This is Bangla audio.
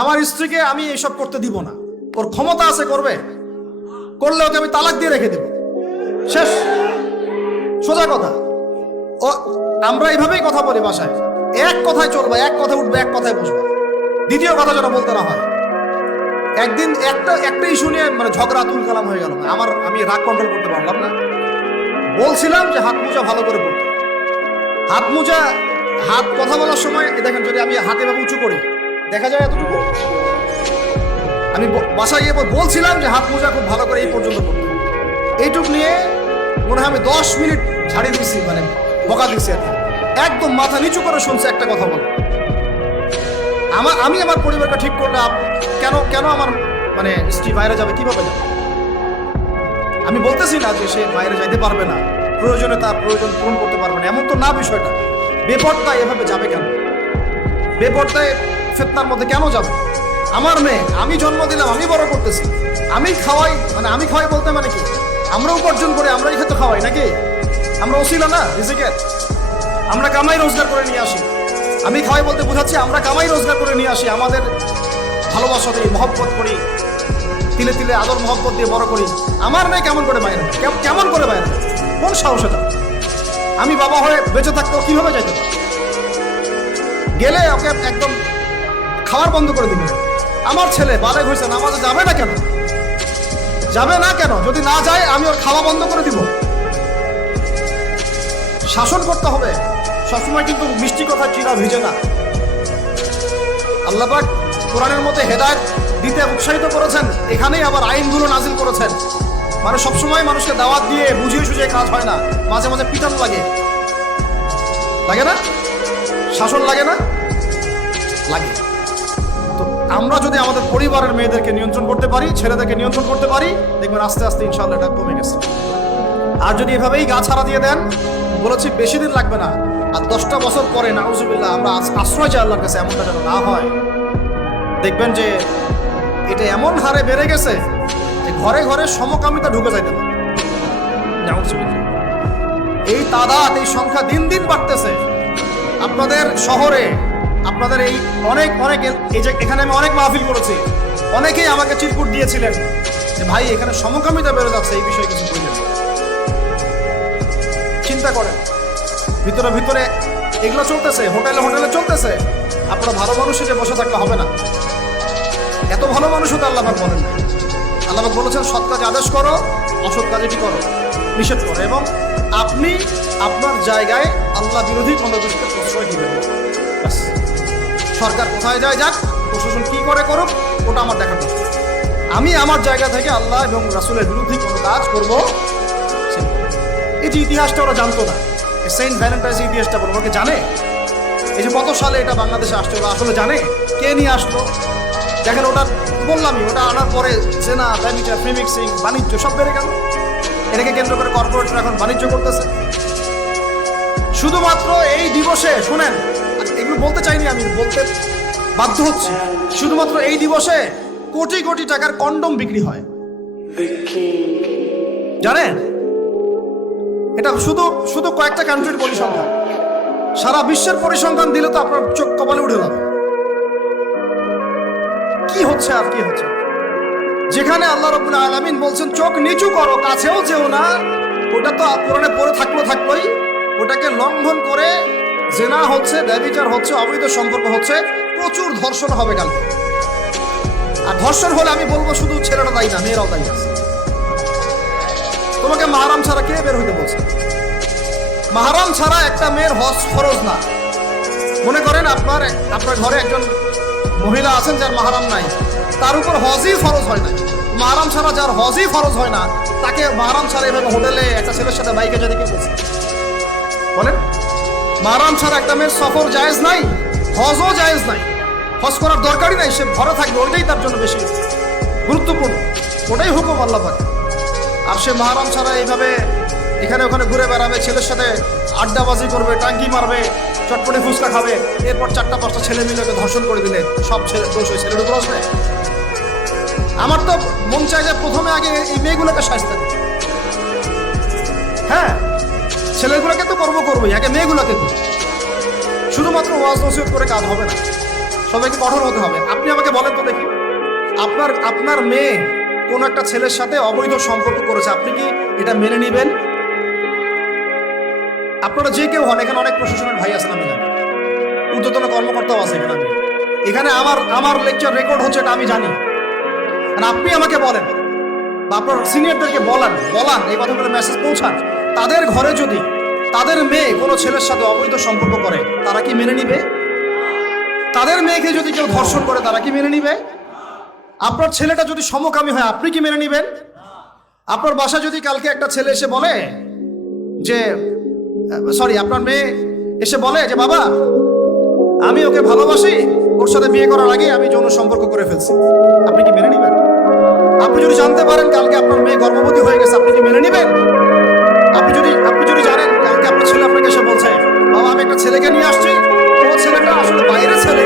আমার স্ত্রীকে আমি এসব করতে দিব না, ওর ক্ষমতা আছে করবে, করলে ওকে আমি তালাক দিয়ে রেখে দেব, শেষ, সোজা কথা। ও আমরা এইভাবেই কথা বলি বাসায়, এক কথায় চলবে, এক কথা উঠবে, এক কথায় বসবে, দ্বিতীয় কথা যেন বলতে না হয়। একদিন একটা ইস্যু নিয়ে মানে ঝগড়া তুলকালাম হয়ে গেল, আমি রাগ কন্ট্রোল করতে পারলাম না। বলছিলাম যে হাত মোজা ভালো করে পড়তে, হাত মোজা, হাত কথা বলার সময় দেখেন যদি আমি হাতে ভাবে উঁচু করি দেখা যায় এতটুকু। আমি বাসায় গিয়ে বলছিলাম যে হাত মোজা খুব ভালো করে এই পর্যন্ত পড়তে, এইটুক নিয়ে মনে হয় আমি 10 মিনিট ঝাড়ি দিয়েছি, মানে বকা দিয়েছি আর কি। একদম মাথা নিচু করে শুনছে একটা কথা বলে। আমি আমার পরিবারকে ঠিক করলে কেন আমার মানে স্ত্রী বাইরে যাবে, কিভাবে যাবে? আমি বলতেছি না যে সে বাইরে যাইতে পারবে না, প্রয়োজনে তার প্রয়োজন পূরণ করতে পারবে না, এমন তো না বিষয়টা। বেপরদায় এভাবে যাবে কেন? বেপরদায় ফিতনার মধ্যে কেন যাবে? আমার মেয়ে, আমি জন্ম দিলাম, আমি বড় করতেছি, আমি খাওয়াই, মানে আমি খাওয়াই বলতে মানে কি, আমরা উপার্জন করে আমরাই খেতে খাওয়াই নাকি? আমরা ওসিলা না রিজিকের, আমরা কামাই রোজগার করে নিয়ে আসি। আমি খাওয়াই বলতে বোঝাচ্ছি আমরা কামাই রোজগার করে নিয়ে আসি, আমাদের ভালোবাসা দিই, মহব্বত করি, তিলে তিলে আদর মহব্বত দিয়ে বড় করি। আমার মেয়ে কেমন করে বাইরে, কেমন করে বাইরে, কোন সাহস এটা? আমি বাবা হয়ে বেঁচে থাকতেও কিভাবে যাইতে পারি? গেলে ওকে একদম খাওয়ার বন্ধ করে দিবে। আমার ছেলে বালেগ হয়েছে, নামাজে যাবে না কেন? যাবে না কেন? যদি না যায় আমি ওর খাওয়া বন্ধ করে দিব। শাসন করতে হবে সবসময়, কিন্তু মিষ্টি কথা চিরা ভিজে না। আল্লাহ পাক কোরআনের মধ্যে হেদায়েত দিতে উৎসাহিত করেছেন, এখানেই আবার আইনগুলো নাজিল করেছেন। মানে সবসময় মানুষকে দাওয়াত দিয়ে বুঝিয়ে সুঝিয়ে কাজ হয় না, মাঝে মাঝে পিটানো লাগে না? শাসন লাগে না? লাগে। তো আমরা যদি আমাদের পরিবারের মেয়েদেরকে নিয়ন্ত্রণ করতে পারি, ছেলেদেরকে নিয়ন্ত্রণ করতে পারি, দেখবেন আস্তে আস্তে ইনশাআল্লাহ এটা কমে গেছে। আর যদি এভাবেই গা ছাড়া দিয়ে দেন, বলেছি বেশি দিন লাগবে না, আর 10টা বছর পরে নাউজুবিল্লাহ আমরা আশ্রয় চাই আল্লাহর কাছে, এমনটা যেন না হয়। দেখবেন যে এটা এমন হারে বেড়ে গেছে যে ঘরে ঘরে সমকামিতা ঢুকে যাইতে পারে। নাউজুবিল্লাহ, এই তাদাদ, এই সংখ্যা দিন দিন বাড়তেছে। আপনাদের শহরে, আপনাদের এই অনেক এই যে এখানে আমি অনেক মাহফিল করেছি, অনেকেই আমাকে চিরকুট দিয়েছিলেন যে ভাই এখানে সমকামিতা বেড়ে যাচ্ছে, এই বিষয়ে কিছু বললেন। চিন্তা করেন, ভিতরে ভিতরে এগুলো চলতেছে, হোটেলে চলতেছে। আপনারা ভালো মানুষ যে বসে থাকলে হবে না, এত ভালো মানুষ হতে আল্লাহ পাক বলেন না। আল্লাহ পাক বলেছেন সৎ কাজে আদেশ করো, অসৎ কাজে কি করো, নিষেধ করো, এবং আপনি আপনার জায়গায় আল্লাহ বিরোধী কোনো কিছুকে প্রশ্রয় দিবেন না। সরকার কোথায় যায় যাক, প্রশাসন কি করে করুক, ওটা আমার দেখার দরকার। আমি আমার জায়গা থেকে আল্লাহ এবং রাসূলের বিরোধী কোনো কাজ করব। এই যে ইতিহাসটা ওরা জানতো না, সেন্ট ভ্যালেন্টাইন্স ইতিহাসটা বলবো, ওকে জানে? এই যে কত সালে এটা বাংলাদেশে আসছে, ওরা আসলে জানে? কে নিয়ে আসলো? দেখেন, ওটা বললামই, ওটা আনার পরে জেনা, ব্যভিচার, প্রিমিক্সিং, বাণিজ্য সব বেড়ে গেল। এটাকে কেন্দ্র করে কর্পোরেটরা এখন বাণিজ্য করতেছে। শুধুমাত্র এই দিবসে, শুনেন, এগুলো বলতে চাইনি, আমি বলতে বাধ্য হচ্ছি, শুধুমাত্র এই দিবসে কোটি কোটি টাকার কন্ডম বিক্রি হয়, জানেন? এটা শুধু কয়েকটা কান্ট্রির পরিসংখ্যান, সারা বিশ্বের পরিসংখ্যান দিলে তো আপনার চোখ কপালে উঠে যাবে। কি হচ্ছে আর কি হচ্ছে? যেখানে আল্লাহ রাব্বুল আলামিন বলছেন চোখ নিচু করো, কাছেও যেও না, ওটা তো কোরআনে পড়ে থাকলোই, ওটাকে লঙ্ঘন করে জেনা হচ্ছে, ব্যভিচার হচ্ছে, অবৈধ সম্পর্ক হচ্ছে, প্রচুর ধর্ষণ হবে কালকে। আর ধর্ষণ হলে আমি বলবো শুধু ছেলেরা দায়ী না, মেয়েরাও দায়ী আছে। তোমাকে মাহরাম ছাড়া কে বের হইতে বলছে? মাহরাম ছাড়া একটা মেয়ের হজ ফরজ না। মনে করেন আপনার ঘরে একজন মহিলা আছেন যার মাহরাম নাই, তার উপর হজই ফরজ হয় না। মাহরাম ছাড়া যার হজই ফরজ হয় না, তাকে মাহরাম ছাড়া এভাবে হোটেলে একটা ছেলের সাথে বাইকে যেতে কে বলছে? বলেন, মাহরাম ছাড়া একটা মেয়ের সফর জায়েজ নাই, হজও জায়েজ নাই, হজ করার দরকারই নাই, সে ঘরে থাকবে, ওইটাই তার জন্য বেশি গুরুত্বপূর্ণ, ওটাই হুকুম আল্লাহ পাক। আর সে মাহরাম ছাড়া এইভাবে এখানে ওখানে ঘুরে বেড়াবে, ছেলের সাথে আড্ডাবাজি করবে, টাঙ্কি মারবে, চটপটে ফুচকা খাবে, এরপর 4-5টা ছেলে মিলে ধর্ষণ করে দিলে সব ছেলে দোষ ওই ছেলের উপর আসবে। আমার তো মন চায় যে প্রথমে আগে এই মেয়েগুলোকে শাস্তি দেবে। হ্যাঁ, ছেলেগুলোকে তো করবোই, আগে মেয়েগুলোকে তো। শুধুমাত্র ওয়াজ নসিহত করে কাজ হবে না, সবাইকে কঠোর হতে হবে। আপনি আমাকে বলেন তো দেখি, আপনার আপনার মেয়ে কোন একটা ছেলের সাথে অবৈধ সম্পর্ক করেছে, আপনি কি এটা মেনে নেবেন? আপনারা যে কেউ হন, এখানে অনেক প্রশাসনের ভাই আছেন, আমি জানি, ঊর্ধ্বতন কর্মকর্তাও আছে এখানে। আমি এখানে আমার আমার লেকচার রেকর্ড হচ্ছে, এটা আমি জানি। আর আপনি আমাকে বলেন বা আপনার সিনিয়রদেরকে বলান এই কথাগুলো মেসেজ পৌঁছান, তাদের ঘরে যদি তাদের মেয়ে কোনো ছেলের সাথে অবৈধ সম্পর্ক করে, তারা কি মেনে নিবে? তাদের মেয়েকে যদি কেউ ধর্ষণ করে, তারা কি মেনে নিবে? আপনার ছেলেটা যদি সমকামী হয়, আপনি কি মেনে নিবেন? আপনার বাসায় যদি কালকে একটা ছেলে এসে বলে যে, সরি, আপনার মেয়ে এসে বলে যে বাবা আমি ওকে ভালোবাসি, ওর সাথে বিয়ে করার আগে আমি যৌন সম্পর্ক করে ফেলছি, আপনি কি মেনে নিবেন? আপনি যদি জানতে পারেন কালকে আপনার মেয়ে গর্ভবতী হয়ে গেছে, আপনি কি মেনে নিবেন? আপনি যদি জানেন কালকে আপনার ছেলে আপনাকে এসে বলছে বাবা আমি একটা ছেলেকে নিয়ে আসছি, ও ছেলেটা আসলে বাইরের ছেলে,